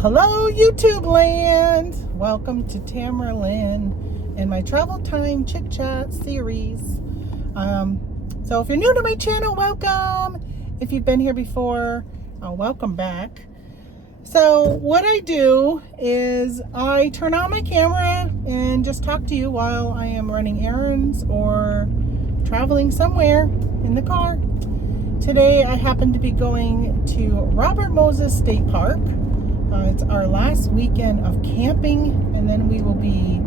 Hello, YouTube land. Welcome to Tamara Lynn and my travel time chit chat series. So if you're new to my channel, welcome. If you've been here before, welcome back. So what I do is I turn on my camera and just talk to you while I am running errands or traveling somewhere in the car. Today I happen to be going to Robert Moses State Park. It's our last weekend of camping, and then we will be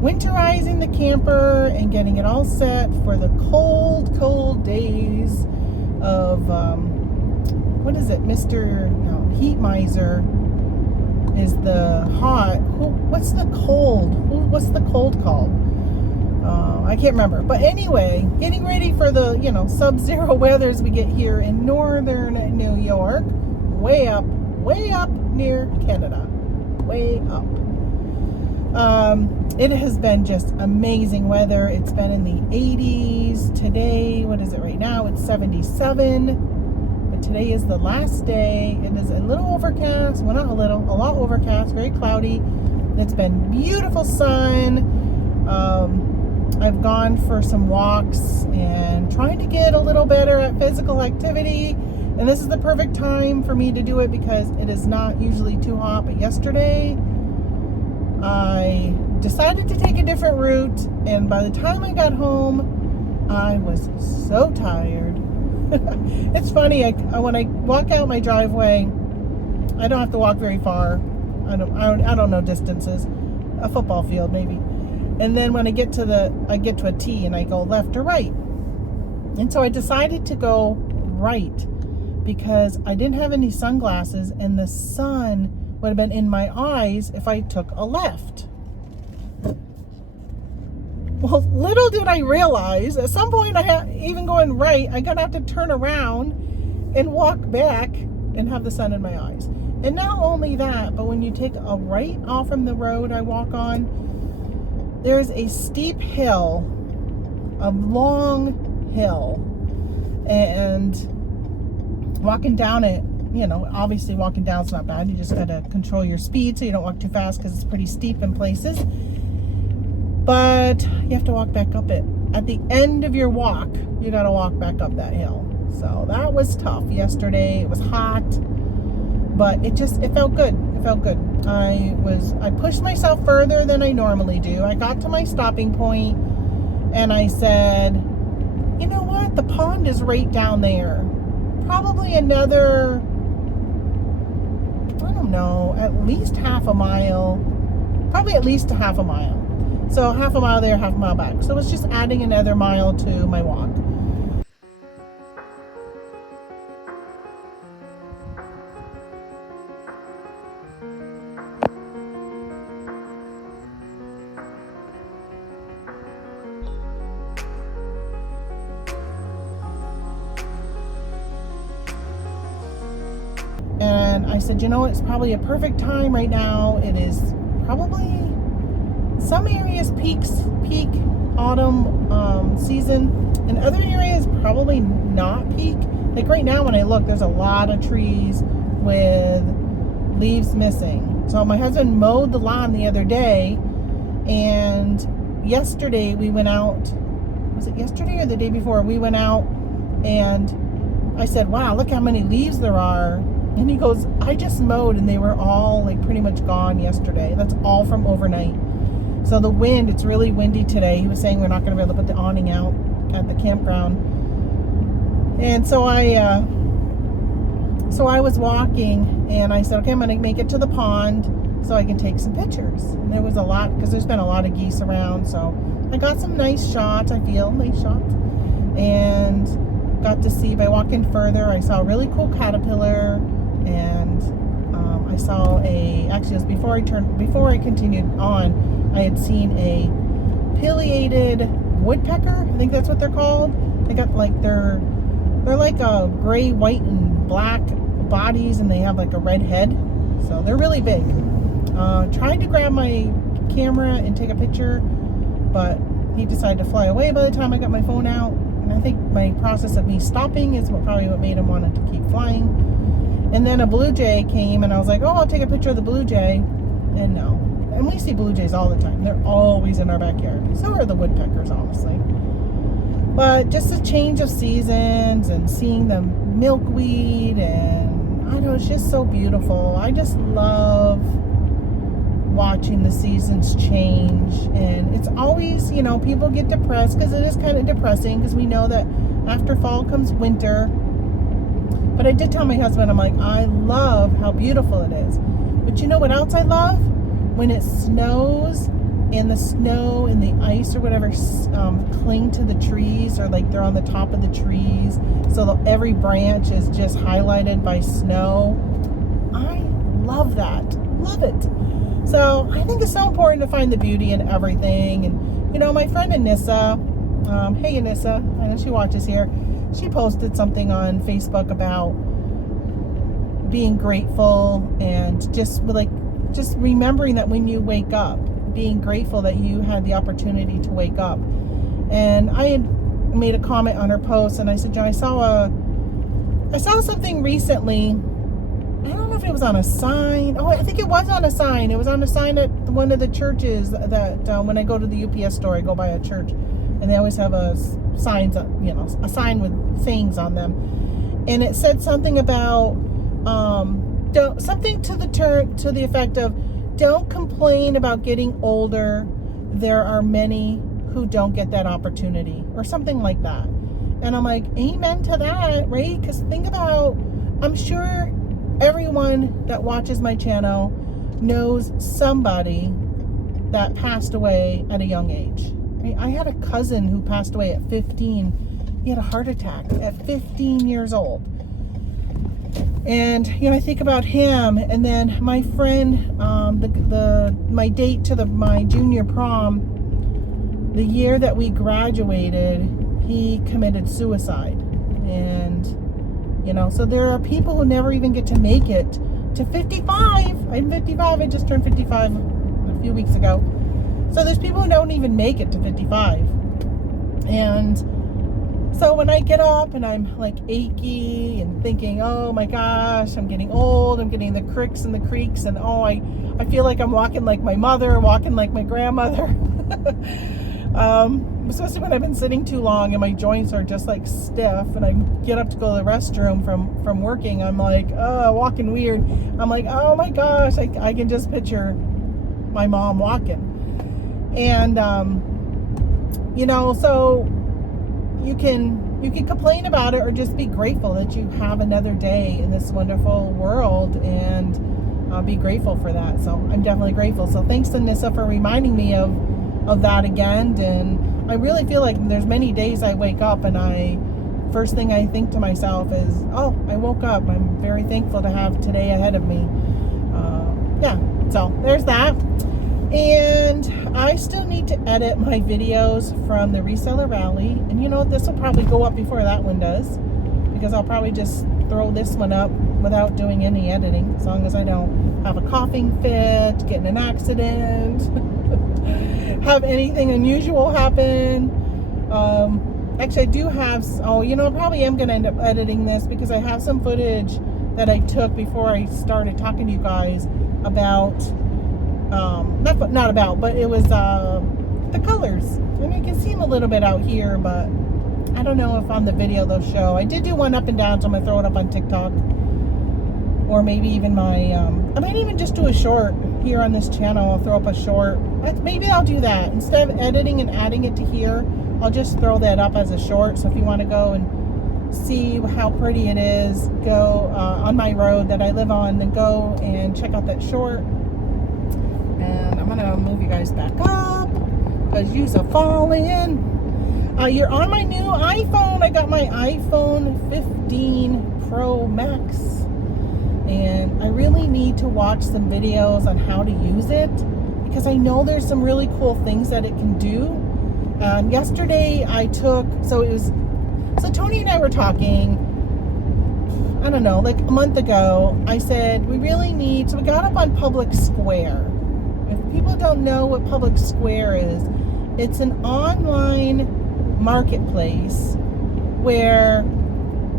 winterizing the camper and getting it all set for the cold days of, what is it, Heat Miser is the hot, what's the cold called? I can't remember. But anyway, getting ready for the, sub-zero weathers we get here in northern New York, way up near Canada, way up. It has been just amazing weather. It's been in the 80s. Today, what is it right now? It's 77. But today is the last day. It is a little overcast. Well, not a little, a lot overcast, very cloudy. It's been beautiful sun. I've gone for some walks and trying to get a little better at physical activity. And this is the perfect time for me to do it because it is not usually too hot. But yesterday, I decided to take a different route. And by the time I got home, I was so tired. It's funny, when I walk out my driveway, I don't have to walk very far. I don't know distances. A football field, maybe. And then when I get to a T and I go left or right. And so I decided to go right because I didn't have any sunglasses and the sun would have been in my eyes if I took a left. Well, little did I realize, at some point even going right, I'm gonna have to turn around and walk back and have the sun in my eyes. And not only that, but when you take a right off from the road I walk on, there's a steep hill, a long hill, and walking down it, obviously walking down is not bad. You just got to control your speed so you don't walk too fast because it's pretty steep in places. But you have to walk back up it. At the end of your walk, you got to walk back up that hill. So that was tough yesterday. It was hot, but it felt good. It felt good. I pushed myself further than I normally do. I got to my stopping point and I said, you know what? The pond is right down there. Probably another, I don't know, at least half a mile. Probably at least a half a mile. So half a mile there, half a mile back. So it's just adding another mile to my walk. And I said, it's probably a perfect time right now. It is probably some areas peak autumn season. In other areas, probably not peak. Like right now when I look, there's a lot of trees with leaves missing. So my husband mowed the lawn the other day, and yesterday we went out. Was it yesterday or the day before? We went out and I said, wow, look how many leaves there are. And he goes, I just mowed and they were all pretty much gone yesterday. That's all from overnight. So the wind, it's really windy today. He was saying we're not going to be able to put the awning out at the campground. And so I was walking and I said, okay, I'm going to make it to the pond so I can take some pictures. And there was a lot, because there's been a lot of geese around. So I got some nice shots, nice shots. And got to see, by walking further, I saw a really cool caterpillar. And I saw actually it was before I continued on, I had seen a pileated woodpecker. I think that's what they're called. They got they're like a gray, white, and black bodies, and they have like a red head. So they're really big. Tried to grab my camera and take a picture, but he decided to fly away by the time I got my phone out. And I think my process of me stopping is probably what made him want to keep flying. And then a blue jay came, and I was like, oh, I'll take a picture of the blue jay. And no. And we see blue jays all the time. They're always in our backyard. So are the woodpeckers, honestly. But just a change of seasons and seeing the milkweed, and I don't know, it's just so beautiful. I just love watching the seasons change. And it's always, you know, people get depressed because it is kind of depressing, because we know that after fall comes winter. But I did tell my husband, I'm like, I love how beautiful it is. But you know what else I love? When it snows, and the snow and the ice or whatever cling to the trees, or like they're on the top of the trees, so every branch is just highlighted by snow. I love that. Love it. So I think it's so important to find the beauty in everything. And, you know, my friend Anissa, hey Anissa, I know she watches here, she posted something on Facebook about being grateful, and just remembering that when you wake up, being grateful that you had the opportunity to wake up. And I had made a comment on her post, and I said, I saw something recently. I don't know if it was on a sign. Oh, I think it was on a sign. It was on a sign at one of the churches that when I go to the UPS store, I go by a church, and they always have a sign with sayings on them. And it said something about something to the effect of, don't complain about getting older. There are many who don't get that opportunity, or something like that. And I'm like, amen to that, right? Because think about, I'm sure everyone that watches my channel knows somebody that passed away at a young age. Right? I had a cousin who passed away at 15. He had a heart attack at 15 years old. And, you know, I think about him, and then my friend, my date to my junior prom, the year that we graduated, he committed suicide. And, you know, so there are people who never even get to make it to 55. I'm 55. I just turned 55 a few weeks ago. So there's people who don't even make it to 55. And so when I get up and I'm like achy and thinking, oh my gosh, I'm getting old, I'm getting the cricks and the creaks, and oh, I feel like I'm walking like my mother, walking like my grandmother. Especially when I've been sitting too long and my joints are just like stiff, and I get up to go to the restroom from working, I'm like, oh, walking weird. I'm like, oh my gosh, I can just picture my mom walking. And, you know, so you can complain about it, or just be grateful that you have another day in this wonderful world, and be grateful for that. So I'm definitely grateful. So thanks to Nissa for reminding me of that again. And I really feel like there's many days I wake up and first thing I think to myself is, oh, I woke up. I'm very thankful to have today ahead of me. Yeah, so there's that. And I still need to edit my videos from the reseller rally. And you know, this will probably go up before that one does, because I'll probably just throw this one up without doing any editing, as long as I don't have a coughing fit, get in an accident, have anything unusual happen. Actually, I do have, I probably am going to end up editing this, because I have some footage that I took before I started talking to you guys about but it was the colors. And you can see them a little bit out here, but I don't know if on the video they'll show. I did do one up and down, so I'm gonna throw it up on TikTok, or maybe even I might even just do a short here on this channel. I'll throw up a short. Maybe I'll do that instead of editing and adding it to here. I'll just throw that up as a short. So if you want to go and see how pretty it is, go on my road that I live on, then go and check out that short. And I'm gonna move you guys back up, because you're falling. You're on my new iPhone. I got my iPhone 15 Pro Max, and I really need to watch some videos on how to use it, because I know there's some really cool things that it can do. Yesterday so Tony and I were talking, I don't know, like a month ago. I said, we got up on Public Square. If people don't know what Public Square is, it's an online marketplace where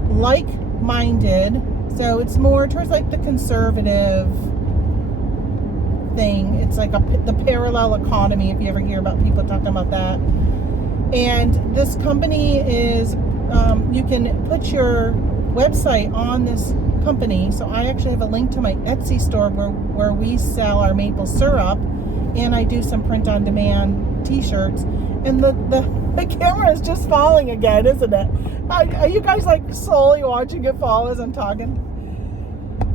like-minded So it's more towards like the conservative thing. It's like the parallel economy, if you ever hear about people talking about that. And this company is, you can put your website on this company. So I actually have a link to my Etsy store where we sell our maple syrup, and I do some print on demand t-shirts. And the camera is just falling again, isn't it? Are you guys like slowly watching it fall as I'm talking?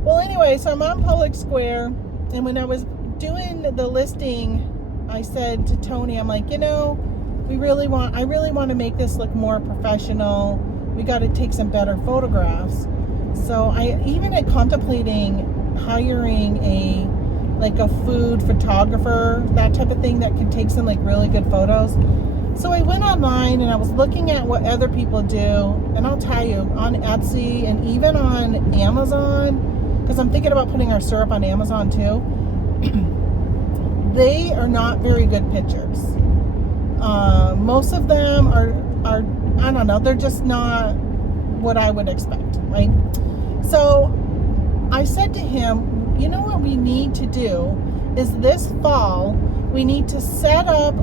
Well, anyway, so I'm on Public Square, and when I was doing the listing, I said to Tony, I'm like, I really want to make this look more professional. We got to take some better photographs. So I even had contemplating hiring a food photographer, that type of thing, that can take some like really good photos. So I went online and I was looking at what other people do, and I'll tell you, on Etsy and even on Amazon, because I'm thinking about putting our syrup on Amazon too, they are not very good pictures. Most of them are I don't know, they're just not what I would expect, right? So I said to him, what we need to do is this fall, we need to set up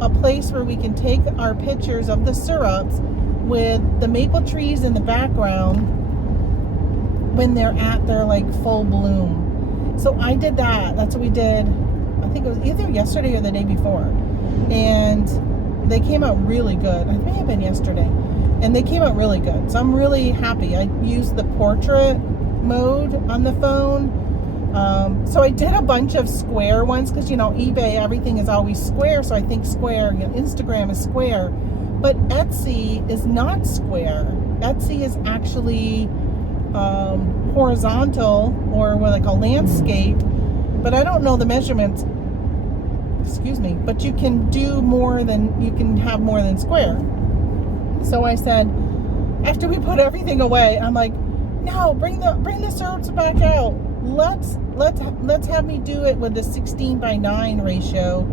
a place where we can take our pictures of the syrups with the maple trees in the background when they're at their like full bloom. So I did that. That's what we did. I think it was either yesterday or the day before. And they came out really good. It may have been yesterday. And they came out really good. So I'm really happy. I used the portrait mode on the phone. So I did a bunch of square ones because, eBay, everything is always square. So I think square, Instagram is square. But Etsy is not square. Etsy is actually horizontal, or what I call landscape. But I don't know the measurements. Excuse me. But you can have more than square. So I said, after we put everything away, I'm like, no, bring the syrups back out. Let's have me do it with the 16:9 ratio.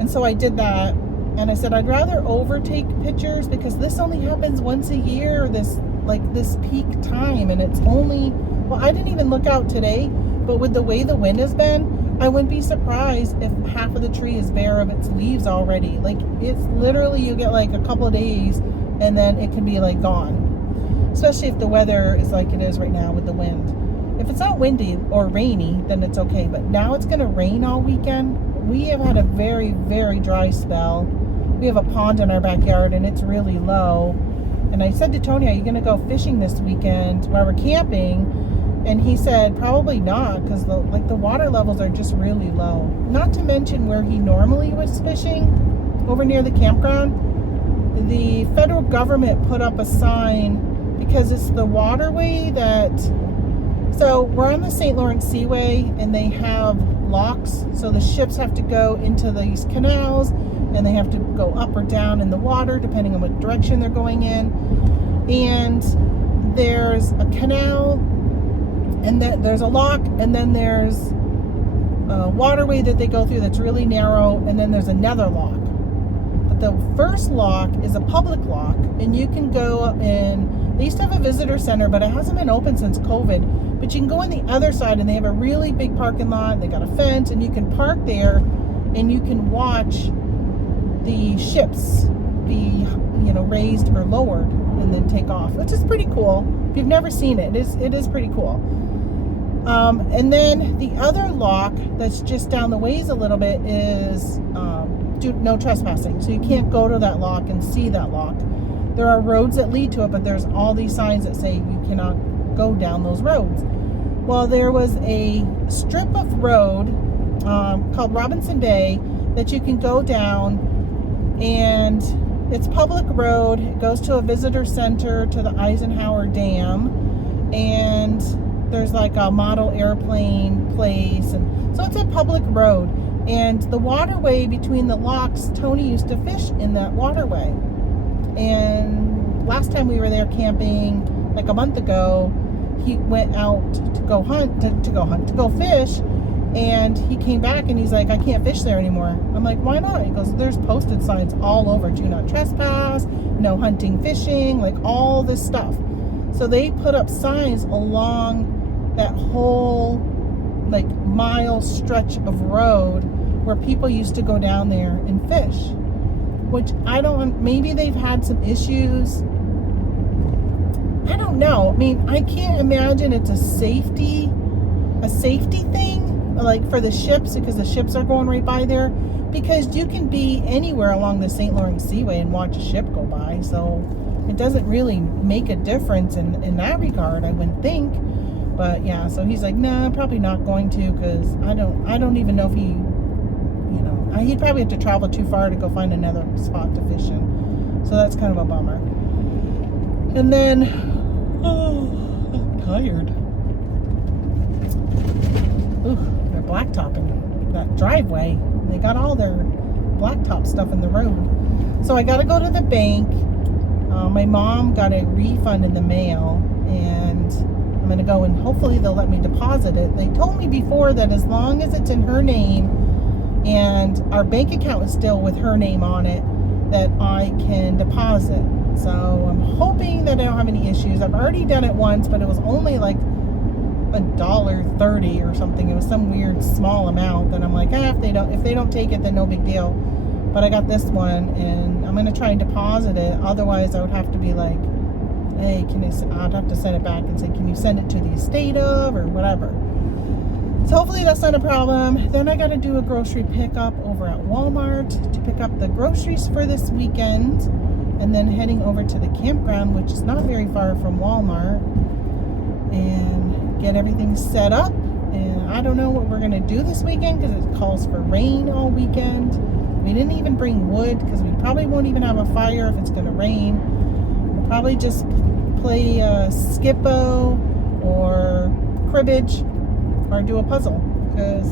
And so I did that, and I said I'd rather overtake pictures because this only happens once a year, this peak time, and it's only, well, I didn't even look out today, but with the way the wind has been, I wouldn't be surprised if half of the tree is bare of its leaves already. Like, it's literally, you get like a couple of days and then it can be like gone, especially if the weather is like it is right now with the wind. If it's not windy or rainy, then it's okay. But now it's going to rain all weekend. We have had a very, very dry spell. We have a pond in our backyard, and it's really low. And I said to Tony, are you going to go fishing this weekend while we're camping? And he said, probably not, because the water levels are just really low. Not to mention where he normally was fishing, over near the campground. The federal government put up a sign because it's the waterway that... So we're on the St. Lawrence Seaway, and they have locks. So the ships have to go into these canals, and they have to go up or down in the water, depending on what direction they're going in. And there's a canal, and then there's a lock, and then there's a waterway that they go through that's really narrow, and then there's another lock. But the first lock is a public lock, and you can go in. They used to have a visitor center, but it hasn't been open since COVID. But you can go on the other side, and they have a really big parking lot. They got a fence, and you can park there, and you can watch the ships be, raised or lowered and then take off, which is pretty cool. If you've never seen it, it is pretty cool. And then the other lock that's just down the ways a little bit is no trespassing. So you can't go to that lock and see that lock. There are roads that lead to it, but there's all these signs that say you cannot go down those roads. Well, there was a strip of road called Robinson Bay that you can go down, and it's public road. It goes to a visitor center to the Eisenhower Dam, and there's like a model airplane place, and so it's a public road. And the waterway between the locks, Tony used to fish in that waterway. And last time we were there camping, like a month ago, he went out to go fish, and he came back and he's like, I can't fish there anymore. I'm like, why not? He goes, there's posted signs all over, do not trespass, no hunting, fishing, like all this stuff. So they put up signs along that whole like mile stretch of road where people used to go down there and fish, which I don't, maybe they've had some issues. I don't know. I mean, I can't imagine it's a safety thing, like for the ships, because the ships are going right by there, because you can be anywhere along the St. Lawrence Seaway and watch a ship go by. So it doesn't really make a difference in that regard, I wouldn't think. But yeah, so he's like, nah, probably not going to, because I don't even know if he, he'd probably have to travel too far to go find another spot to fish in. So that's kind of a bummer. And then, I'm tired. Ooh, they're blacktopping that driveway. They got all their blacktop stuff in the road. So I got to go to the bank. My mom got a refund in the mail, and I'm going to go and hopefully they'll let me deposit it. They told me before that as long as it's in her name and our bank account is still with her name on it, that I can deposit. So I'm hoping that I don't have any issues. I've already done it once, but it was only like $1.30 or something. It was some weird small amount. And I'm like, if they don't take it, then no big deal. But I got this one, and I'm gonna try and deposit it. Otherwise, I would have to be like, hey, I'd have to send it back and say, can you send it to the estate of, or whatever. So hopefully that's not a problem. Then I got to do a grocery pickup over at Walmart to pick up the groceries for this weekend, and then heading over to the campground, which is not very far from Walmart, and get everything set up. And I don't know what we're gonna do this weekend, because it calls for rain all weekend. We didn't even bring wood, because we probably won't even have a fire if it's gonna rain. We'll probably just play Skippo or cribbage, or do a puzzle, because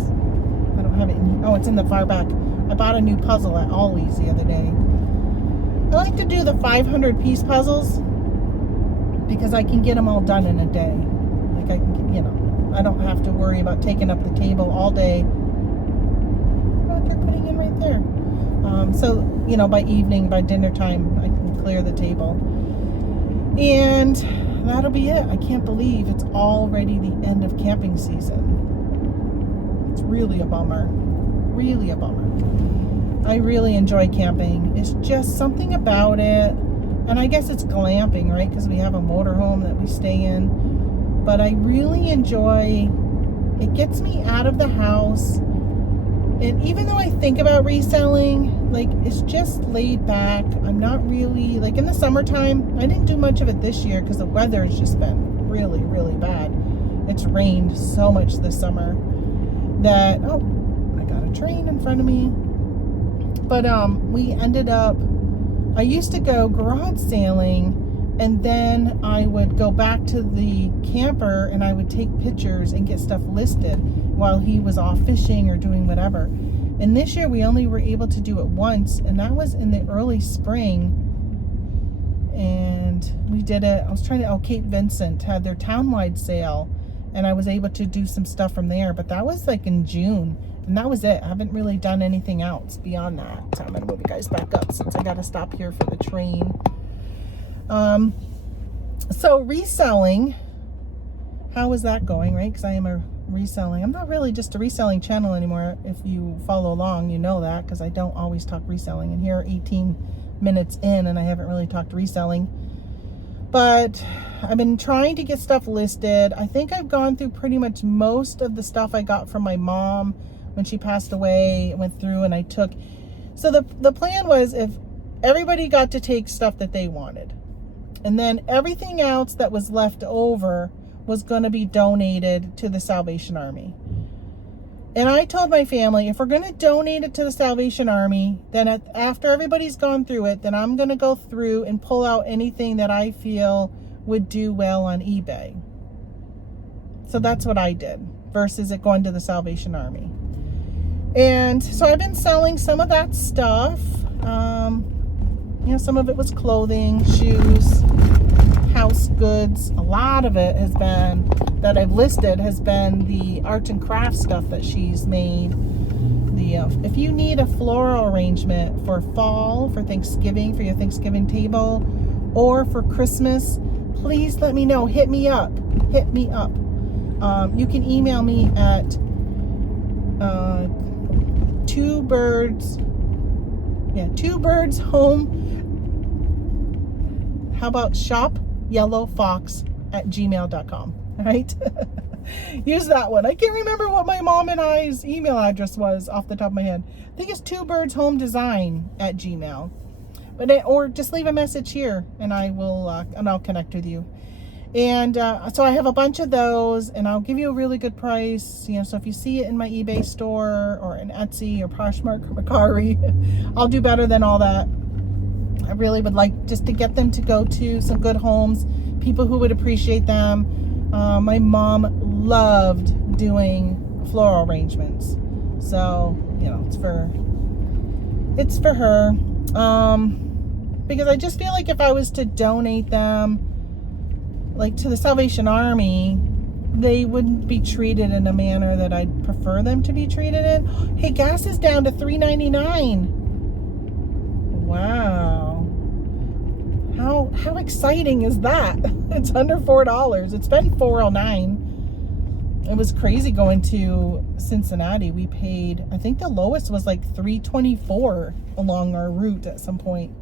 I don't have it it's in the far back. I bought a new puzzle at Ollie's the other day. I like to do the 500 piece puzzles because I can get them all done in a day. Like I can, I don't have to worry about taking up the table all day. What they're putting in right there. So, by evening, by dinner time, I can clear the table. And that'll be it. I can't believe it's already the end of camping season. It's really a bummer. Really a bummer. I really enjoy camping. It's just something about it. And I guess it's glamping, right? Because we have a motorhome that we stay in. But I really enjoy, it gets me out of the house. And even though I think about reselling, like, it's just laid back. I'm not really, like, in the summertime, I didn't do much of it this year because the weather has just been really, really bad. It's rained so much this summer that, I got a train in front of me. But we ended up, I used to go garage sailing, and then I would go back to the camper and I would take pictures and get stuff listed while he was off fishing or doing whatever. And this year we only were able to do it once, and that was in the early spring. And we did it, I was trying to, Cape Vincent had their townwide sale, and I was able to do some stuff from there, but that was like in June. And that was it. I haven't really done anything else beyond that. So I'm going to move you guys back up since I got to stop here for the train. So reselling, how is that going, right? Because I am a reselling. I'm not really just a reselling channel anymore. If you follow along, you know that, because I don't always talk reselling. And here 18 minutes in and I haven't really talked reselling. But I've been trying to get stuff listed. I think I've gone through pretty much most of the stuff I got from my mom when she passed away. Went through and I took, so the plan was, if everybody got to take stuff that they wanted, and then everything else that was left over was going to be donated to the Salvation Army. And I told my family, if we're going to donate it to the Salvation Army, then after everybody's gone through it, then I'm going to go through and pull out anything that I feel would do well on eBay. So that's what I did, versus it going to the Salvation Army. And so I've been selling some of that stuff. Some of it was clothing, shoes, house goods. A lot of it has been, that I've listed, has been the art and craft stuff that she's made. If you need a floral arrangement for fall, for Thanksgiving, for your Thanksgiving table, or for Christmas, please let me know. Hit me up. Hit me up. You can email me at two birds home. How about shopyellowfox@gmail.com? All right. Use that one. I can't remember what my mom and I's email address was off the top of my head. I think it's twobirdshomedesign@gmail. Or just leave a message here and I'll connect with you. And so I have a bunch of those, and I'll give you a really good price. So if you see it in my eBay store or in Etsy or Poshmark or Mercari, I'll do better than all that. I really would like just to get them to go to some good homes, people who would appreciate them. My mom loved doing floral arrangements, so it's for her. Because I just feel like if I was to donate them, like to the Salvation Army, they wouldn't be treated in a manner that I'd prefer them to be treated in. Hey, gas is down to $3.99. Wow. How exciting is that? It's under $4. It's been $4.09. It was crazy going to Cincinnati. We paid, I think the lowest was like $3.24 along our route at some point.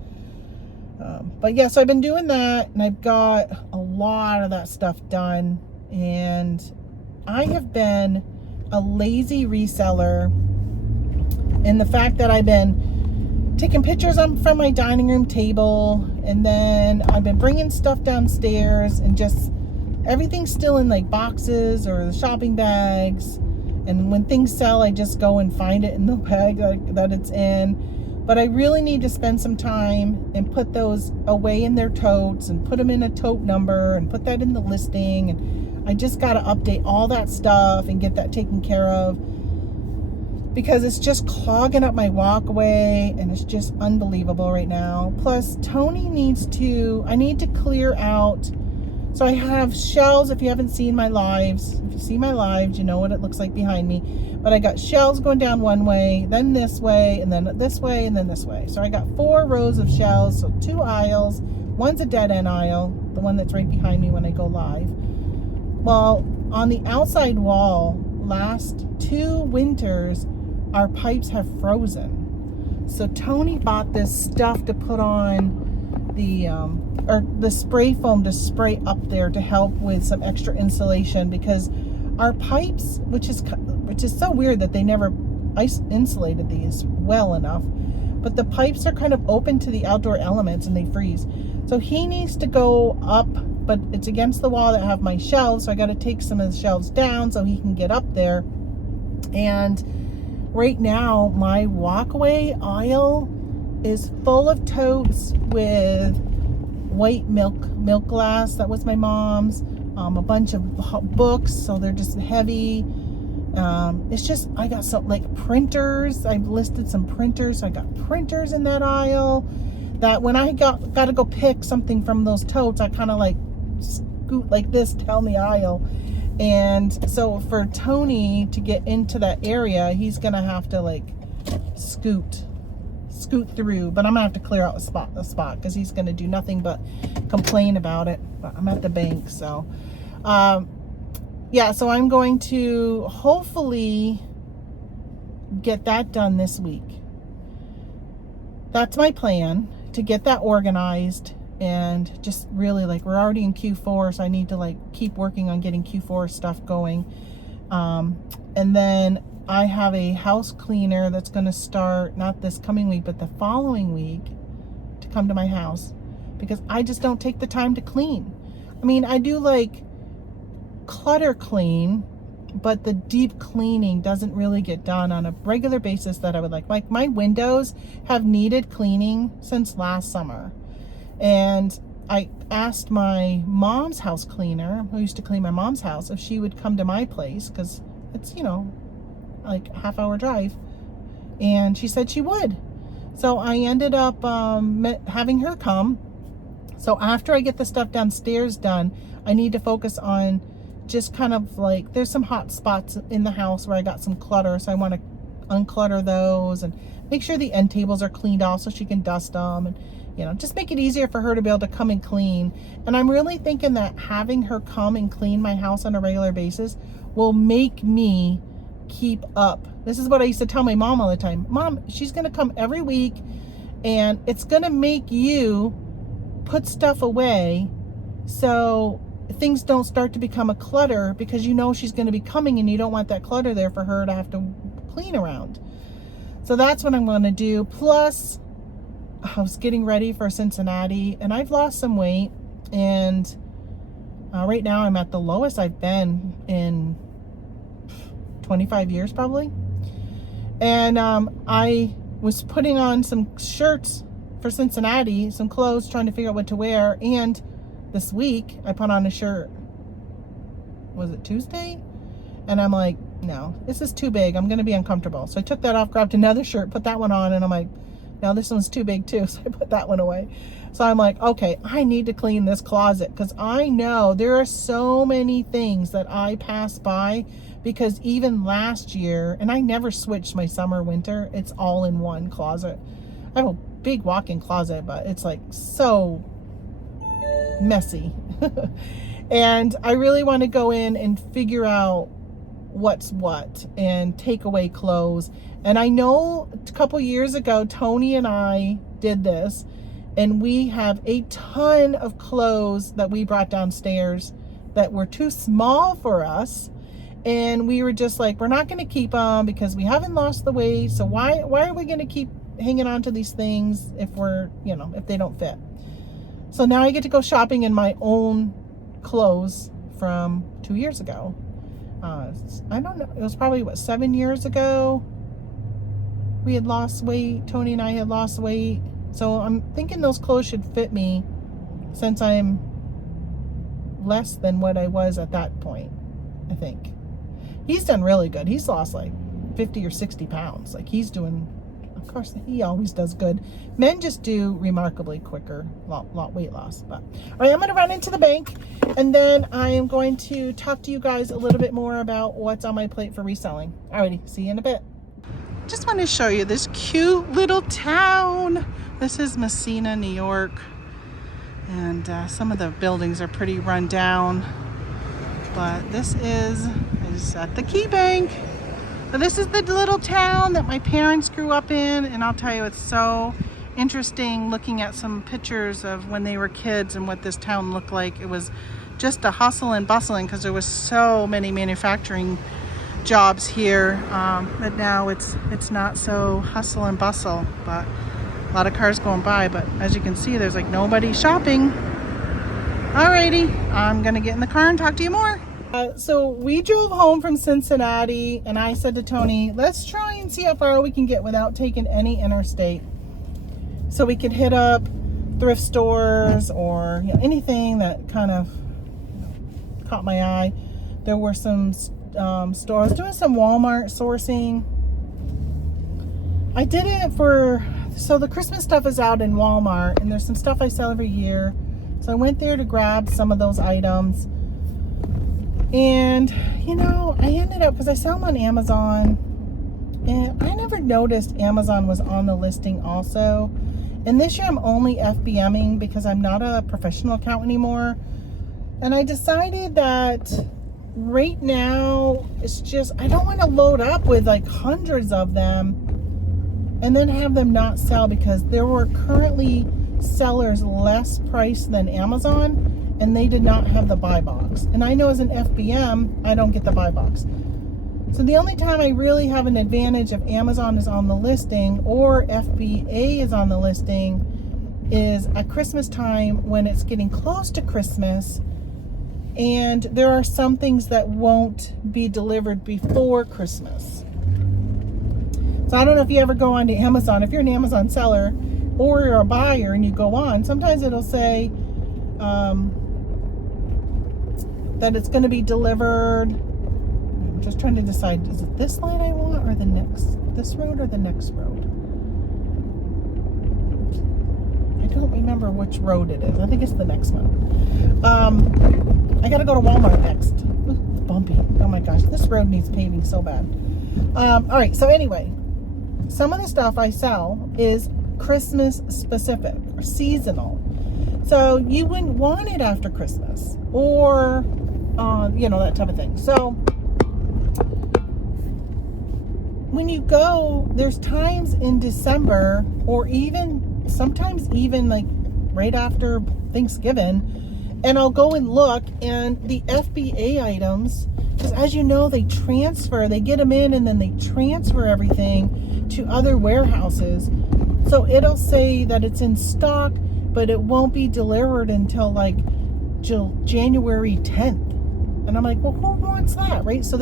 But yeah, so I've been doing that, and I've got a lot of that stuff done, and I have been a lazy reseller in the fact that I've been taking pictures from my dining room table, and then I've been bringing stuff downstairs, and just everything's still in like boxes or the shopping bags, and when things sell I just go and find it in the bag that it's in. But I really need to spend some time and put those away in their totes and put them in a tote number and put that in the listing. And I just got to update all that stuff and get that taken care of, because it's just clogging up my walkway, and it's just unbelievable right now. Plus, I need to clear out. So I have shelves. If you haven't seen my lives, if you see my lives, you know what it looks like behind me. But I got shelves going down one way, then this way, and then this way, and then this way. So I got 4 rows of shelves, so 2 aisles. One's a dead end aisle, the one that's right behind me when I go live. Well, on the outside wall, last 2 winters, our pipes have frozen. So Tony bought this stuff to put on the spray foam to spray up there to help with some extra insulation, because our pipes, which is so weird that they never insulated these well enough, but the pipes are kind of open to the outdoor elements and they freeze. So he needs to go up, but it's against the wall that have my shelves, so I got to take some of the shelves down so he can get up there. And right now my walkway aisle is full of totes with white milk glass that was my mom's, a bunch of books, so they're just heavy. It's just, I got some like printers. I've listed some printers, so I got printers in that aisle, that when I got to go pick something from those totes, I kind of like scoot like this down the aisle. And so for Tony to get into that area, he's gonna have to like scoot through, but I'm gonna have to clear out a spot because he's gonna do nothing but complain about it. But I'm at the bank, so yeah, so I'm going to hopefully get that done this week. That's my plan, to get that organized, and just really, like, we're already in Q4, so I need to like keep working on getting Q4 stuff going. And then I have a house cleaner that's going to start not this coming week, but the following week, to come to my house, because I just don't take the time to clean. I mean, I do like clutter clean, but the deep cleaning doesn't really get done on a regular basis that I would like. Like, my windows have needed cleaning since last summer. And I asked my mom's house cleaner, who used to clean my mom's house, if she would come to my place, because it's, like a half-hour drive. And she said she would. So I ended up having her come. So after I get the stuff downstairs done, I need to focus on just kind of there's some hot spots in the house where I got some clutter, so I want to unclutter those and make sure the end tables are cleaned off so she can dust them, and just make it easier for her to be able to come and clean. And I'm really thinking that having her come and clean my house on a regular basis will make me keep up. This is what I used to tell my mom all the time. Mom, she's going to come every week, and it's going to make you put stuff away so things don't start to become a clutter, because she's going to be coming and you don't want that clutter there for her to have to clean around. So that's what I'm going to do. Plus, I was getting ready for Cincinnati, and I've lost some weight, and right now I'm at the lowest I've been in 25 years probably. And I was putting on some shirts for Cincinnati, some clothes, trying to figure out what to wear, and this week I put on a shirt, was it Tuesday? And I'm like, no, this is too big, I'm gonna be uncomfortable. So I took that off, grabbed another shirt, put that one on, and I'm like, now this one's too big too, so I put that one away. So I'm like, okay, I need to clean this closet, because I know there are so many things that I pass by, because even last year, and I never switched my summer winter, it's all in one closet. I have a big walk-in closet, but it's like so messy. And I really want to go in and figure out what's what and take away clothes. And I know a couple years ago Tony and I did this, and we have a ton of clothes that we brought downstairs that were too small for us, and we were just like, we're not going to keep them because we haven't lost the weight, so why are we going to keep hanging on to these things if we're if they don't fit? So now I get to go shopping in my own clothes from 2 years ago. I don't know, it was probably 7 years ago we had lost weight. Tony and I had lost weight, so I'm thinking those clothes should fit me, since I'm less than what I was at that point. I think he's done really good. He's lost like 50 or 60 pounds. Like, he's doing, of course he always does good. Men just do remarkably quicker lot weight loss. But all right, I'm going to run into the bank, and then I am going to talk to you guys a little bit more about what's on my plate for reselling. Alrighty, see you in a bit. Just want to show you this cute little town. This is Messina, New York, and some of the buildings are pretty run down, but this is at the Key Bank. So this is the little town that my parents grew up in, and I'll tell you, it's so interesting looking at some pictures of when they were kids and what this town looked like. It was just a hustle and bustling because there was so many manufacturing jobs here, but now it's not so hustle and bustle, but a lot of cars going by. But as you can see, there's like nobody shopping. Alrighty, I'm gonna get in the car and talk to you more. So we drove home from Cincinnati, and I said to Tony, let's try and see how far we can get without taking any interstate, so we could hit up thrift stores or anything that kind of caught my eye. There were some stores doing some Walmart sourcing. I did it so the Christmas stuff is out in Walmart, and there's some stuff I sell every year, so I went there to grab some of those items. And I ended up, because I sell them on Amazon, and I never noticed Amazon was on the listing also. And this year I'm only FBMing because I'm not a professional account anymore, and I decided that right now it's just, I don't want to load up with like hundreds of them and then have them not sell, because there were currently sellers less priced than Amazon, and they did not have the buy box. And I know as an FBM, I don't get the buy box. So the only time I really have an advantage if Amazon is on the listing or FBA is on the listing is at Christmas time, when it's getting close to Christmas, and there are some things that won't be delivered before Christmas. So I don't know if you ever go onto Amazon, if you're an Amazon seller or you're a buyer and you go on, sometimes it'll say that it's going to be delivered. I'm just trying to decide, is it this line I want or this road or the next road? I don't remember which road it is. I think it's the next one. I got to go to Walmart next. Ooh, bumpy. Oh my gosh, this road needs paving so bad. All right, so anyway, some of the stuff I sell is Christmas specific or seasonal. So you wouldn't want it after Christmas or, that type of thing. So when you go, there's times in December or sometimes even like right after Thanksgiving, and I'll go and look, and the FBA items, because as you know, they get them in and then they transfer everything to other warehouses. So it'll say that it's in stock, but it won't be delivered until like January 10th. And I'm like, well, who wants that, right? So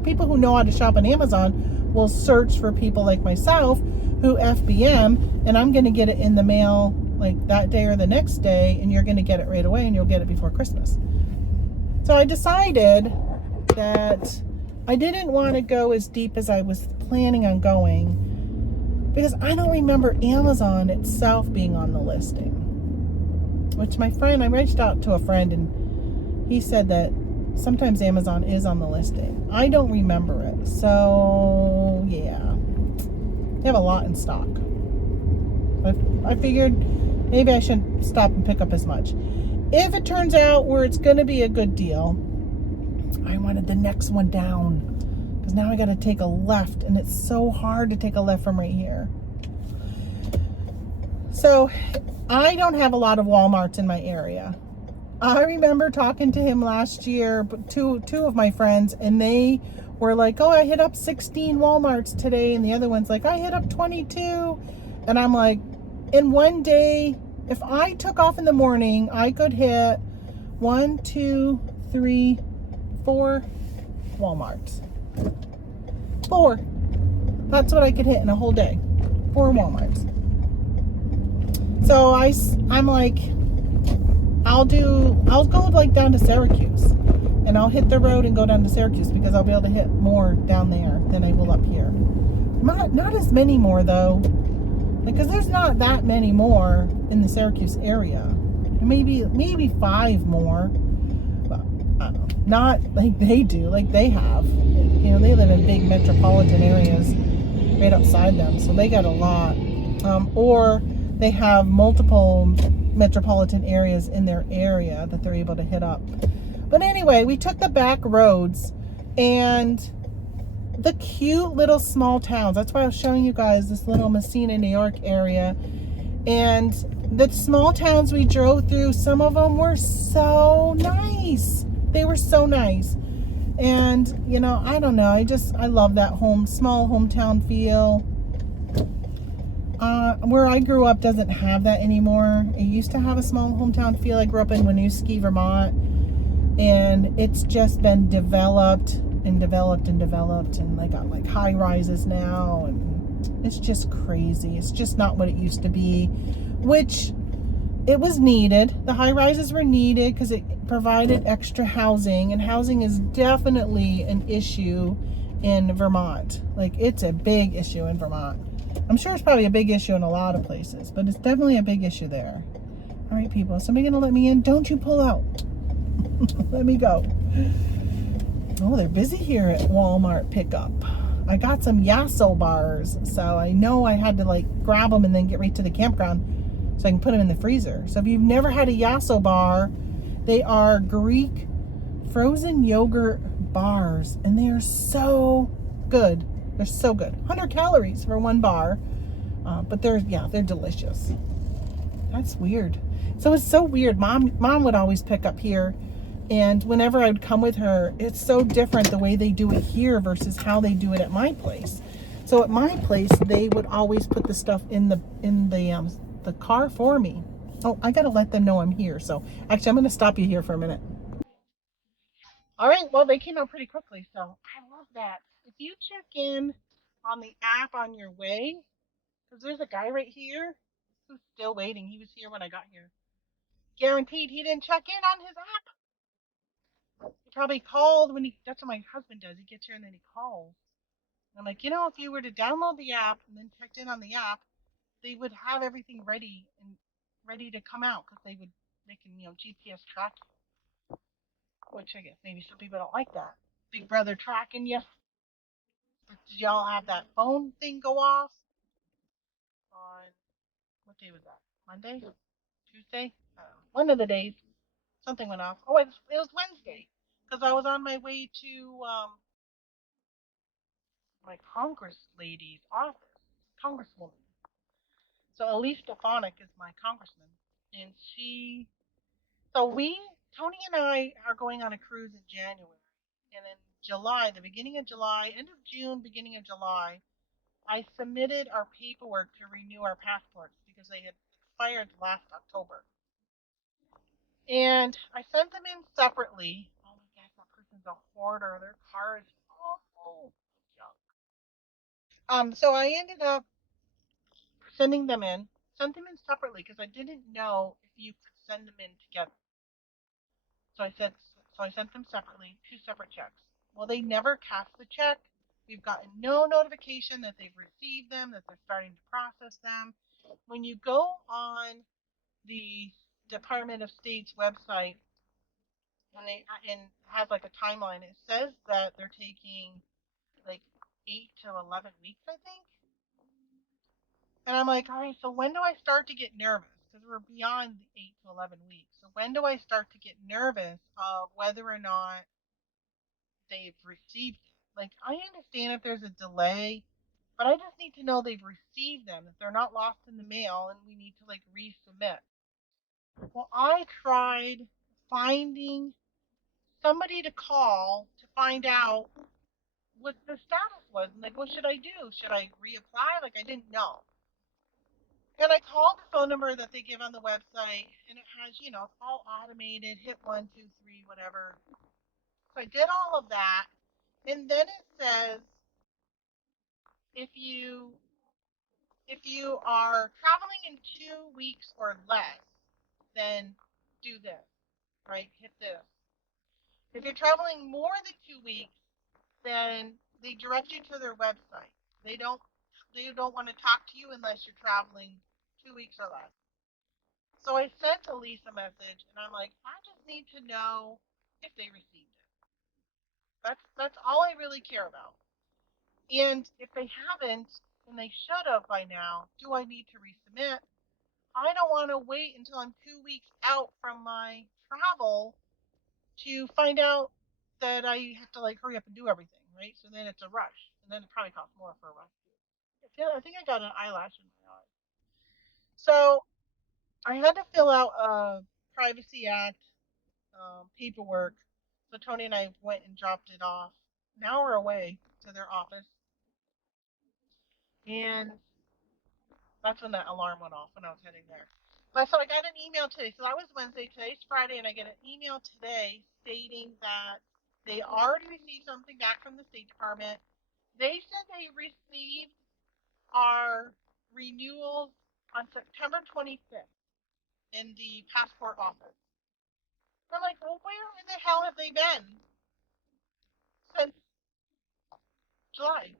people who know how to shop on Amazon will search for people like myself who FBM, and I'm going to get it in the mail like that day or the next day, and you're going to get it right away, and you'll get it before Christmas. So I decided that I didn't want to go as deep as I was planning on going, because I don't remember Amazon itself being on the listing. Which I reached out to a friend, and he said that sometimes Amazon is on the listing. I don't remember it. So, yeah. They have a lot in stock. I figured maybe I shouldn't stop and pick up as much. If it turns out where it's going to be a good deal, I wanted the next one down. Because now I got to take a left, and it's so hard to take a left from right here. So, I don't have a lot of Walmarts in my area. I remember talking to him last year, two of my friends, and they were like, oh, I hit up 16 Walmarts today, and the other one's like, I hit up 22, and I'm like, in one day, if I took off in the morning, I could hit 1, 2, 3, 4 Walmarts. 4. That's what I could hit in a whole day. 4 Walmarts. So I'm like, I'll go like down to Syracuse, and I'll hit the road and go down to Syracuse, because I'll be able to hit more down there than I will up here. Not as many more though, because there's not that many more in the Syracuse area. Maybe 5 more, but I don't know. Not like they do, like they have. They live in big metropolitan areas right outside them, so they got a lot. Or they have multiple metropolitan areas in their area that they're able to hit up. But anyway, we took the back roads, and the cute little small towns, that's why I was showing you guys this little Messina, New York area, and the small towns we drove through, some of them were so nice. They were so nice. And I don't know, I love that small hometown feel. Where I grew up doesn't have that anymore. It used to have a small hometown feel. I grew up in Winooski, Vermont, and it's just been developed, and they got like high rises now, and it's just crazy. It's just not what it used to be, which it was needed. The high rises were needed because it provided extra housing, and housing is definitely an issue in Vermont. Like, it's a big issue in Vermont. I'm sure it's probably a big issue in a lot of places, but it's definitely a big issue there. All right, people, is somebody gonna let me in? Don't you pull out. Let me go. Oh, they're busy here at Walmart pickup. I got some Yasso bars, so I know I had to like grab them and then get right to the campground so I can put them in the freezer. So if you've never had a Yasso bar, they are Greek frozen yogurt bars, and they are so good. They're so good. 100 calories for one bar, but they're delicious. That's weird. So it's so weird. Mom would always pick up here, and whenever I would come with her, it's so different the way they do it here versus how they do it at my place. So at my place, they would always put the stuff in the car for me. Oh, I gotta let them know I'm here. So actually, I'm gonna stop you here for a minute. All right, well, they came out pretty quickly, so I love that. If you check in on the app on your way, because there's a guy right here who's still waiting. He was here when I got here. Guaranteed he didn't check in on his app. He probably called that's what my husband does. He gets here and then he calls. I'm like, if you were to download the app and then checked in on the app, they would have everything ready to come out, because they can, GPS track you, which I guess maybe some people don't like that. Big brother tracking you. Did y'all have that phone thing go off? day was that? Monday? Tuesday? One of the days. Something went off. Oh, it was Wednesday because I was on my way to my Congress lady's office, Congresswoman. So Elise Stefanik is my congressman, and Tony and I are going on a cruise in January, and in July, the beginning of July, end of June, beginning of July, I submitted our paperwork to renew our passports because they had expired last October. And I sent them in separately. Oh my gosh, that person's a hoarder. Their car is awful. So I ended up sending them in, sent them in separately because I didn't know if you could send them in together. So I sent them separately, two separate checks. Well, they never cast the check. We've gotten no notification that they've received them, that they're starting to process them. When you go on the Department of State's website and has like a timeline, it says that they're taking like 8 to 11 weeks, I think. And I'm like, all right, so when do I start to get nervous? Because we're beyond the 8 to 11 weeks. So when do I start to get nervous of whether or not they've received it? Like, I understand if there's a delay, but I just need to know they've received them, that they're not lost in the mail, and we need to like resubmit. Well, I tried finding somebody to call to find out what the status was. And like, what should I do? Should I reapply? Like, I didn't know. And I called the phone number that they give on the website, and it has, it's all automated, hit one, two, three, whatever. So I did all of that, and then it says if you if you are traveling in 2 weeks or less, then do this, right? Hit this. If you're traveling more than 2 weeks, then they direct you to their website. They don't they don't want to talk to you unless you're traveling 2 weeks or less. So I sent Elise a message, and I'm like, I just need to know if they received it. That's all I really care about. And if they haven't, and they should have by now, do I need to resubmit? I don't want to wait until I'm 2 weeks out from my travel to find out that I have to like hurry up and do everything, right? So then it's a rush, and then it probably costs more for a rush. I think I got an eyelash in my eye. So I had to fill out a Privacy Act paperwork. So Tony and I went and dropped it off an hour away to their office, and that's when that alarm went off when I was heading there. But so I got an email today. So that was Wednesday. Today's Friday, and I get an email today stating that they already received something back from the State Department. They said they received our renewals on September 25th in the passport office. I'm like, well, where in the hell have they been since July,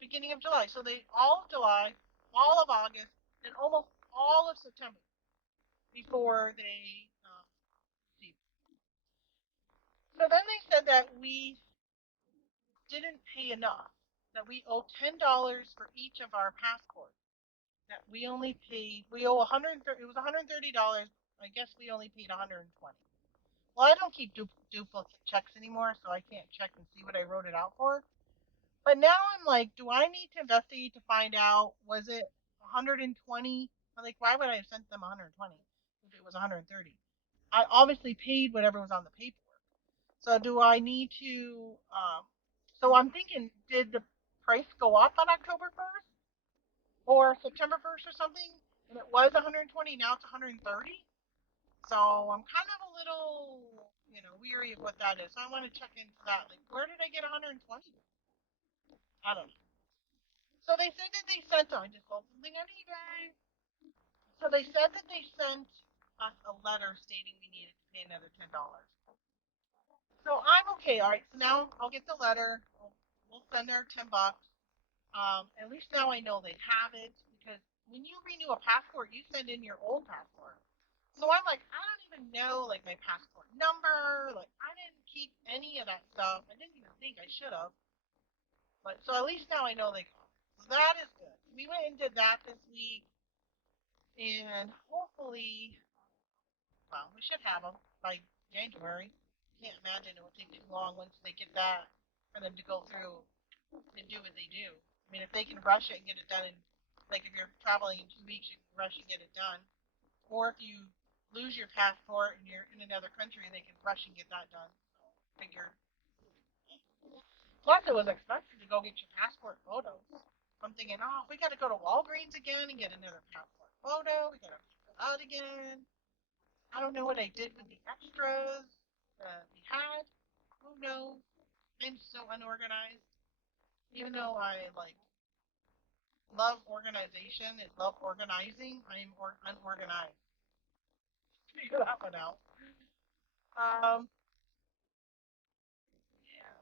beginning of July? So they all of July, all of August, and almost all of September before they received. So then they said that we didn't pay enough, that we owe $10 for each of our passports. That we owe 130. It was $130. I guess we only paid 120. Well, I don't keep duplicate checks anymore, so I can't check and see what I wrote it out for. But now I'm like, do I need to investigate to find out was it 120? I'm like, why would I have sent them 120 if it was 130? I obviously paid whatever was on the paperwork. So do I need to? So I'm thinking, did the price go up on October 1st or September 1st or something? And it was 120. Now it's 130. So I'm kind of a little, weary of what that is. So I want to check into that. Like, where did I get 120? I don't know. So they said that they sent. I just sold something on eBay. So they said that they sent us a letter stating we needed to pay another $10. So I'm okay. All right. So now I'll get the letter. We'll send her $10. At least now I know they have it because when you renew a passport, you send in your old passport. So I'm like, I don't even know like my passport number. Like I didn't keep any of that stuff. I didn't even think I should have. But so at least now I know they got it. So that is good. We went and did that this week. And hopefully, well, we should have them by January. Can't imagine it would take too long once they get that for them to go through and do what they do. I mean, if they can rush it and get it done in, like if you're traveling in 2 weeks, you can rush and get it done. Or if you lose your passport and you're in another country, they can rush and get that done. So figure. Plus, it was expensive to go get your passport photos. I'm thinking, oh, we got to go to Walgreens again and get another passport photo. We got to fill out again. I don't know what I did with the extras that we had. Who knows? I'm so unorganized. Even though I like love organization and love organizing, I'm unorganized. Figure that one out. Um, yeah.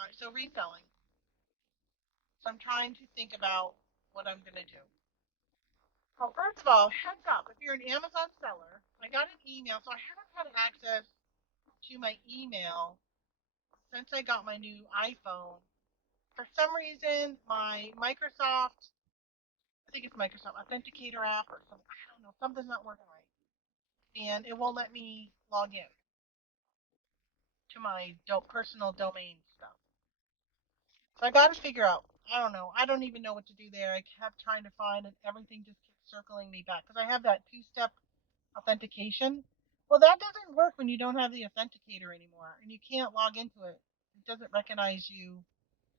All right, so reselling. So I'm trying to think about what I'm gonna do. Well, first of all, heads up, if you're an Amazon seller, I got an email, so I haven't had access to my email since I got my new iPhone. For some reason, my Microsoft, I think it's Microsoft Authenticator app or something, I don't know, something's not working right. And it won't let me log in to my personal domain stuff. So I got to figure out. I don't know. I don't even know what to do there. I kept trying to find, and everything just keeps circling me back because I have that two-step authentication. Well, that doesn't work when you don't have the authenticator anymore, and you can't log into it. It doesn't recognize you,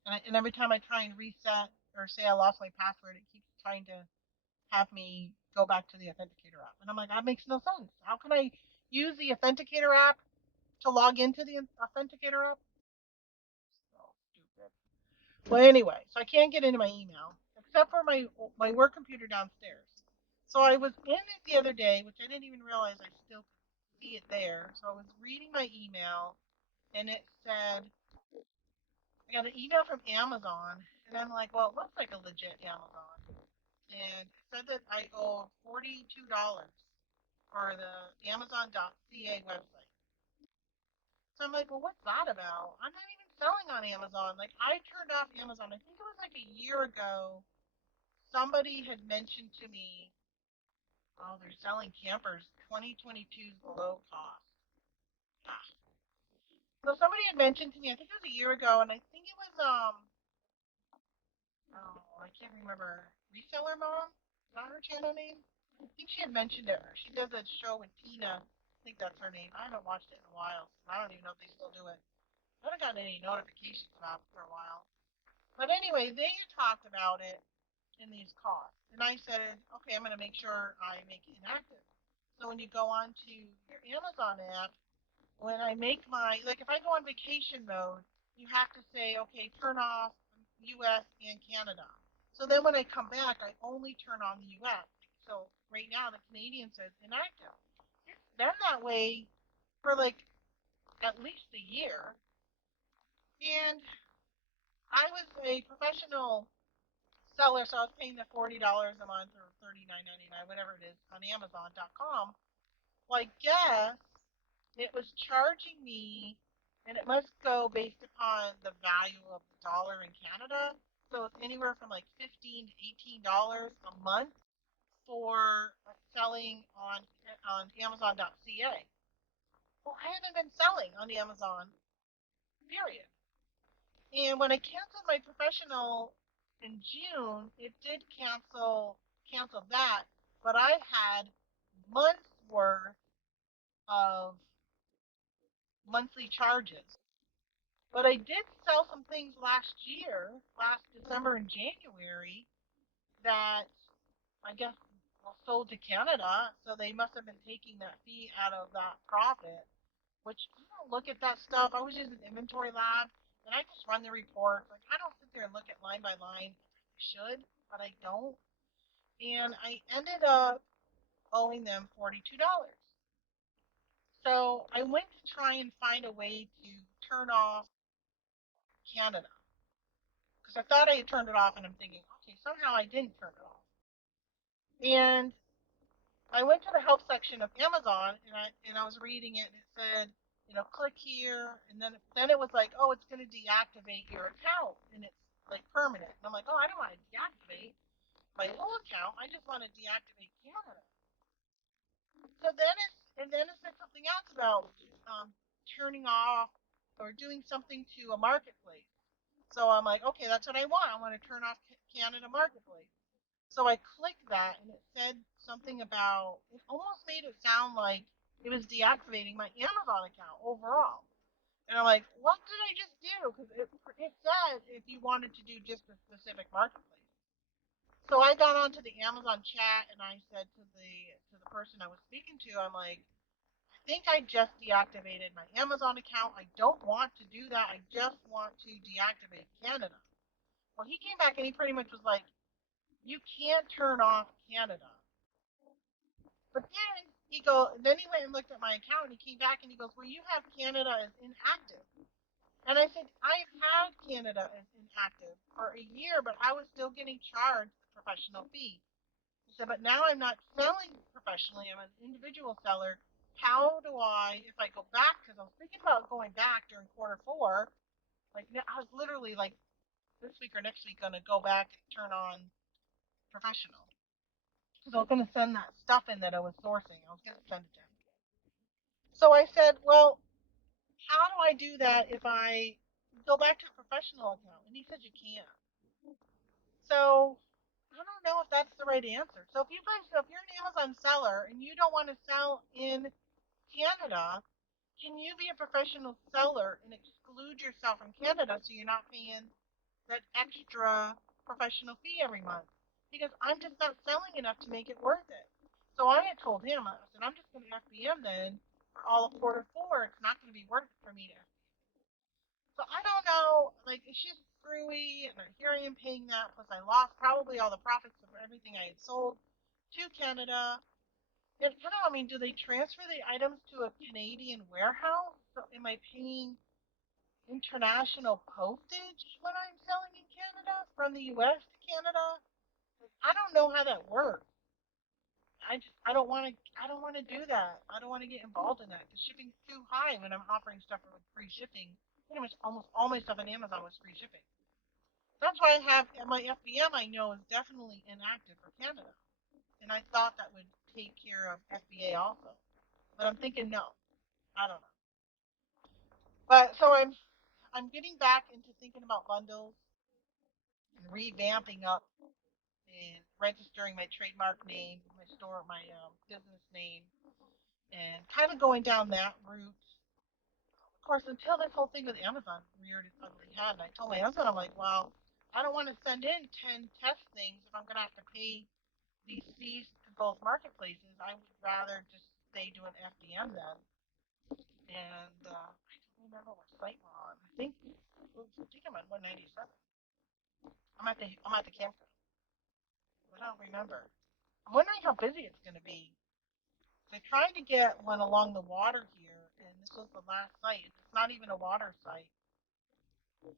and every time I try and reset or say I lost my password, it keeps trying to have me go back to the authenticator app, and I'm like, that makes no sense. How can I use the authenticator app to log into the authenticator app? So stupid. Well, anyway, so I can't get into my email except for my work computer downstairs. So I was in it the other day, which I didn't even realize I still could see it there. So I was reading my email, and it said I got an email from Amazon, and I'm like, well, it looks like a legit Amazon, and it said that I owed $42 for the Amazon.ca website. So I'm like, well, what's that about? I'm not even selling on Amazon. Like, I turned off Amazon. I think it was like a year ago. Somebody had mentioned to me, oh, they're selling campers 2022's below cost. Ah. So somebody had mentioned to me, I think it was a year ago, and I think it was oh, I can't remember, Reseller Mom. Is that her channel name? I think she had mentioned it. She does a show with Tina. I think that's her name. I haven't watched it in a while. So I don't even know if they still do it. I haven't gotten any notifications about it for a while. But anyway, they talked about it in these costs. And I said, okay, I'm going to make sure I make it inactive. So when you go on to your Amazon app, when I make my, like if I go on vacation mode, you have to say, okay, turn off US and Canada. So then when I come back, I only turn on the US. So right now the Canadian says inactive. It's been that way for like at least a year. And I was a professional seller, so I was paying the $40 a month or $39.99, whatever it is, on Amazon.com. Well, I guess it was charging me, and it must go based upon the value of the dollar in Canada. So it's anywhere from like $15 to $18 a month for selling on Amazon.ca. Well, I haven't been selling on Amazon, period. And when I canceled my professional in June, it did cancel that, but I had months worth of monthly charges. But I did sell some things last year, last December and January, that I guess were sold to Canada, so they must have been taking that fee out of that profit. Which I don't look at that stuff. I was using Inventory Lab, and I just run the reports. Like I don't sit there and look at line by line. I should, but I don't. And I ended up owing them $42. So I went to try and find a way to turn off Canada because I thought I had turned it off, and I'm thinking, okay, somehow I didn't turn it off. And I went to the help section of Amazon, and I was reading it, and it said, click here, and then it was like, oh, it's going to deactivate your account, and it's like permanent. And I'm like, oh, I don't want to deactivate my whole account. I just want to deactivate Canada. So then it said something else about um, turning off or doing something to a marketplace. So I'm like, okay, that's what I want. I want to turn off Canada Marketplace. So I clicked that and it said something about, it almost made it sound like it was deactivating my Amazon account overall. And I'm like, what did I just do? Because it said if you wanted to do just a specific marketplace. So I got onto the Amazon chat and I said to the person I was speaking to, I'm like, I think I just deactivated my Amazon account. I don't want to do that. I just want to deactivate Canada. Well, he came back and he pretty much was like, you can't turn off Canada. But then he went and looked at my account and he came back and he goes, well, you have Canada as inactive. And I said, I've had Canada as inactive for a year, but I was still getting charged the professional fee. He said, but now I'm not selling professionally. I'm an individual seller. How do I, if I go back, because I was thinking about going back during quarter 4, like I was literally like this week or next week going to go back and turn on professional. Because I was going to send that stuff in that I was sourcing. I was going to send it to him. So I said, well, how do I do that if I go back to a professional account? And he said, you can't. So I don't know if that's the right answer. So if you're an Amazon seller and you don't want to sell in Canada, can you be a professional seller and exclude yourself from Canada so you're not paying that extra professional fee every month? Because I'm just not selling enough to make it worth it. So I had told him, I said, I'm just going to FBM then for all of quarter 4. It's not going to be worth it for me to. So I don't know. Like, it's just screwy, and here I am paying that. Plus, I lost probably all the profits of everything I had sold to Canada. And I don't know. I mean, do they transfer the items to a Canadian warehouse? So am I paying international postage when I'm selling in Canada from the U.S. to Canada? I don't know how that works. I don't want to do that. I don't want to get involved in that because shipping's too high when I'm offering stuff with free shipping. Pretty much almost all my stuff on Amazon was free shipping. That's why I have my FBM. I know is definitely inactive for Canada, and I thought that would take care of FBA also. But I'm thinking no. I don't know. But so I'm getting back into thinking about bundles and revamping up and registering my trademark name, my store, my business name, and kind of going down that route. Of course, until this whole thing with Amazon reared its ugly head, and I told my husband, I'm like, well, I don't want to send in 10 test things if I'm going to have to pay these fees to both marketplaces. I would rather just stay doing FDM then. And I don't remember what site we're on. I think I'm on 197. I'm at the campground. I don't remember. I'm wondering how busy it's going to be. I tried to get one along the water here, and this was the last site. It's not even a water site.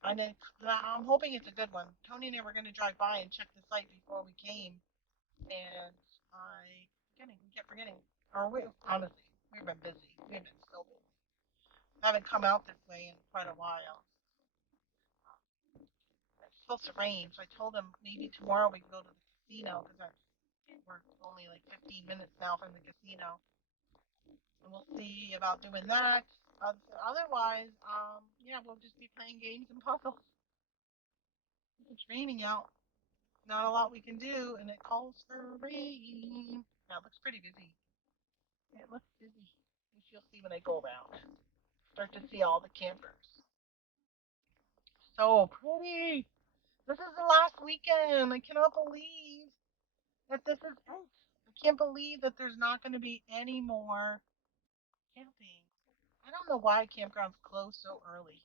And then I'm hoping it's a good one. Tony and I were going to drive by and check the site before we came, and we kept forgetting. Honestly, we've been busy. We've been so busy. I haven't come out this way in quite a while. It's supposed to rain, so I told him maybe tomorrow we can go to the casino because we're only like 15 minutes now from the casino, and we'll see about doing that. Otherwise, yeah, we'll just be playing games and puzzles. It's raining out. Not a lot we can do, and it calls for rain. Now it looks pretty busy. It looks busy. Which you'll see when I go around. Start to see all the campers. So pretty. This is the last weekend. I cannot believe that this is it. I can't believe that there's not going to be any more camping. I don't know why campgrounds close so early.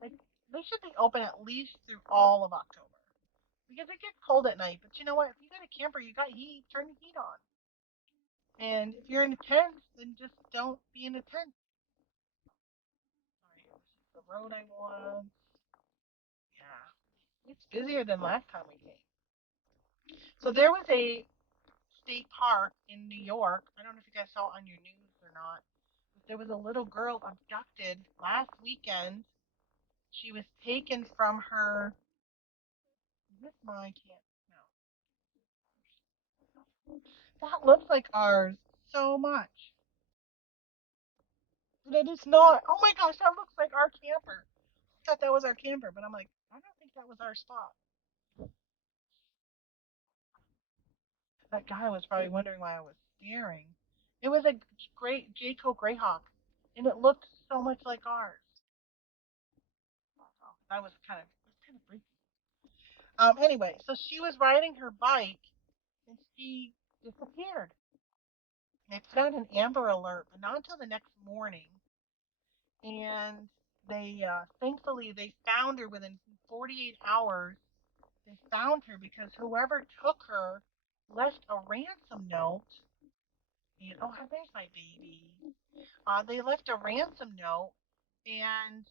Like they should be open at least through all of October because it gets cold at night. But you know what? If you got a camper, you got heat. Turn the heat on. And if you're in a tent, then just don't be in a tent. All right, this is the road I want. Yeah, it's busier than last time we came. So there was a state park in New York. I don't know if you guys saw it on your news or not. But there was a little girl abducted last weekend. She was taken from her. Is this my camp? No. That looks like ours so much. But it is not. Oh my gosh, that looks like our camper. I thought that was our camper, but I'm like, I don't think that was our spot. That guy was probably wondering why I was staring. It was a great Jayco Greyhawk, and it looked so much like ours. That was kind of freaky. Anyway, so she was riding her bike, and she disappeared. They put out an Amber Alert, but not until the next morning. And they thankfully they found her within 48 hours. They found her because whoever took her left a ransom note. And oh, there's my baby. They left a ransom note, and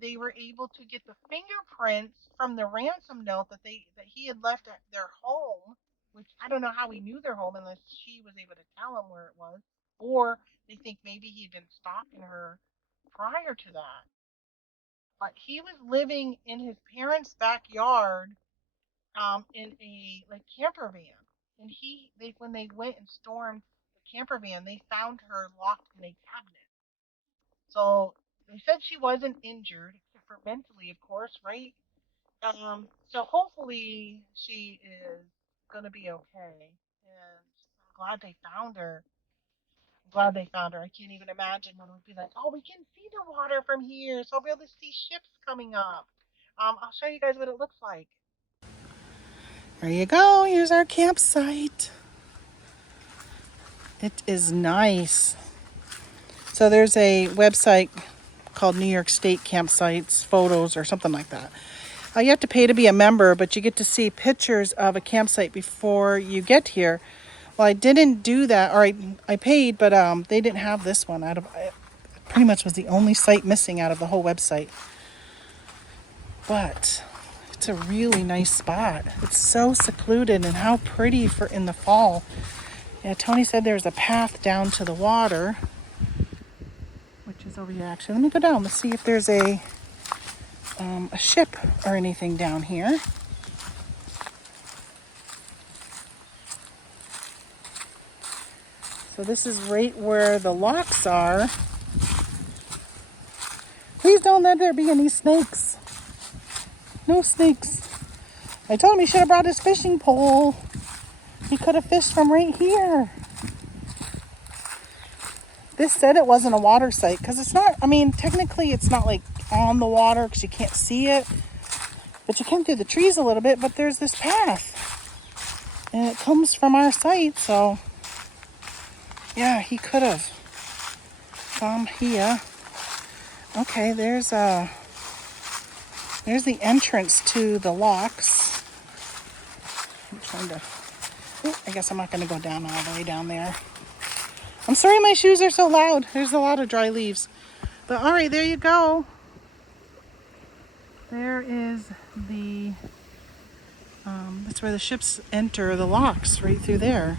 they were able to get the fingerprints from the ransom note that he had left at their home. Which I don't know how he knew their home unless she was able to tell him where it was, or they think maybe he'd been stalking her prior to that. But he was living in his parents' backyard, in a like camper van, and they when they went and stormed the camper van, they found her locked in a cabinet. So they said she wasn't injured, except for mentally, of course, right? So hopefully she is gonna be okay, and I'm glad they found her. I'm glad they found her. I can't even imagine what it would be like. Oh, we can see the water from here, so I'll be able to see ships coming up. I'll show you guys what it looks like. There you go. Here's our campsite. It is nice. So there's a website called New York State Campsites Photos or something like that. You have to pay to be a member, but you get to see pictures of a campsite before you get here. Well, I didn't do that, or I paid, but they didn't have this one. It pretty much was the only site missing out of the whole website. But it's a really nice spot. It's so secluded, and how pretty for in the fall. Yeah, Tony said there's a path down to the water, which is over here. Actually, let me go down. Let's see if there's a ship or anything down here. So this is right where the locks are. Please don't let there be any snakes. No snakes. I told him he should have brought his fishing pole. He could have fished from right here. This said it wasn't a water site because it's not, I mean, technically it's not like on the water because you can't see it. But you come through the trees a little bit, but there's this path. And it comes from our site, so yeah, he could have come here. Okay, there's the entrance to the locks. I'm trying to, I guess I'm not going to go down all the way down there. I'm sorry my shoes are so loud. There's a lot of dry leaves. But all right, there you go. There is the, that's where the ships enter the locks, right through there.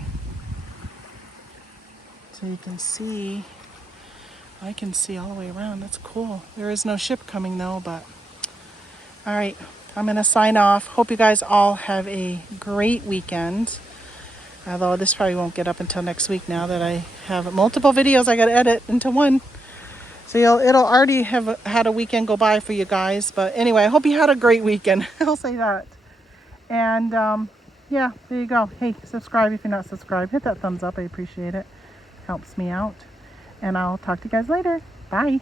So you can see, I can see all the way around. That's cool. There is no ship coming though, but all right, I'm going to sign off. Hope you guys all have a great weekend. Although this probably won't get up until next week now that I have multiple videos I got to edit into one. So it'll already have had a weekend go by for you guys. But anyway, I hope you had a great weekend. I'll say that. And yeah, there you go. Hey, subscribe if you're not subscribed. Hit that thumbs up. I appreciate it. Helps me out. And I'll talk to you guys later. Bye.